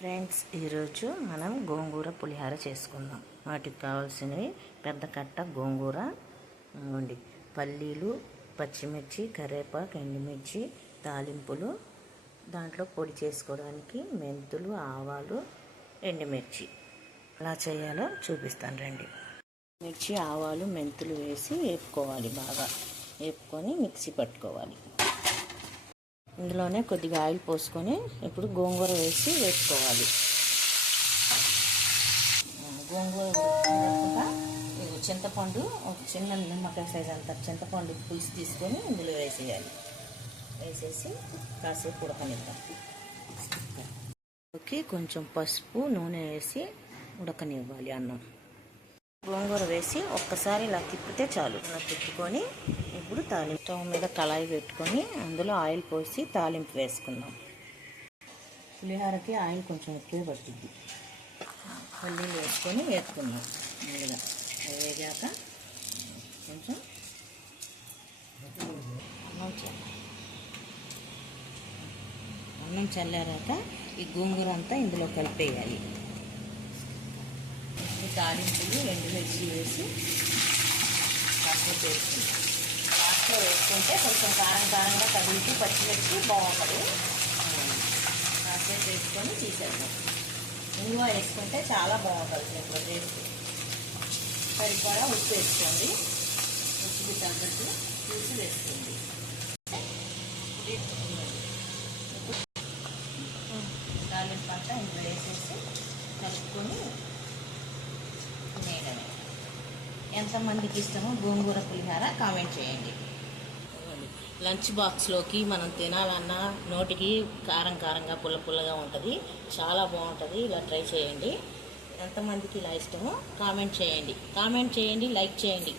Friends, ఈరోజు మనం గోంగూర పులిహార చేసుకుందాం. వాటికి కావాల్సినవి పెద్ద కట్ట గోంగూర, పల్లీలు, పచ్చిమిర్చి, కరివేపాకు, ఎండుమిర్చి, తాలింపులు, దాంట్లో పొడి చేసుకోవడానికి మెంతులు, ఆవాలు, ఎండుమిర్చి. ఎలా చేయాలో చూపిస్తాను రండి. మిర్చి, ఆవాలు, మెంతులు వేసి వేపుకోవాలి. బాగా వేపుకొని మిక్సీ పట్టుకోవాలి. ఇందులోనే కొద్దిగా ఆయిల్ పోసుకొని ఇప్పుడు గోంగూర వేసి వేసుకోవాలి. గోంగూర ఉడకకుండా చింతపండు, ఒక చిన్న నిమ్మకాయ సైజ్ అంత చింతపండు పులుసు తీసుకొని ఇందులో వేసేయాలి. వేసేసి కాసేపు ఉడకనిద్దాం. ఓకే, కొంచెం పసుపు, నూనె వేసి ఉడకనివ్వాలి అన్నం. గోంగూర వేసి ఒక్కసారి ఇలా తిప్పితే చాలు. ఇలా తిప్పుకొని ఇప్పుడు తాలింపు స్టవ్ మీద కళాయి పెట్టుకొని అందులో ఆయిల్ పోసి తాలింపు వేసుకుందాం. పులిహోరకి ఆయిల్ కొంచెం ఎక్కువ పట్టింది. పల్లీలు వేసుకొని వేసుకుందాం. ముందుగా వేగాక కొంచెం అన్నం చల్లారాక ఈ గోంగూర అంతా ఇందులో కలిపేయాలి. తాలింపులు, ఎండుమిర్చి వేసి కాసేపు వేసుకుంటాం. లాస్ట్లో వేసుకుంటే కొంచెం కారంగా తగులుతూ పచ్చిమిర్చి బాగుంటుంది. కాసేపు వేసుకొని తీసేద్దాం. ఇంగువ వేసుకుంటే చాలా బాగుంటుంది. ఇప్పుడు టేస్ట్ సరిపడా ఉప్పు వేసుకోండి. ఉప్పుకి తగ్గట్టు చూసి వేసుకోండి. తాలింపు అంతా ఇందులో వేసేసి కలుపుకొని తినేయడమే. ఎంతమందికి ఇష్టమో గోంగూర పులిహార కామెంట్ చేయండి. లంచ్ బాక్స్లోకి మనం తినాలన్నా నోటికి కారంగా పుల్లగా ఉంటుంది. చాలా బాగుంటుంది. ఇలా ట్రై చేయండి. ఎంతమందికి ఇలా ఇష్టమో కామెంట్ చేయండి. లైక్ చేయండి.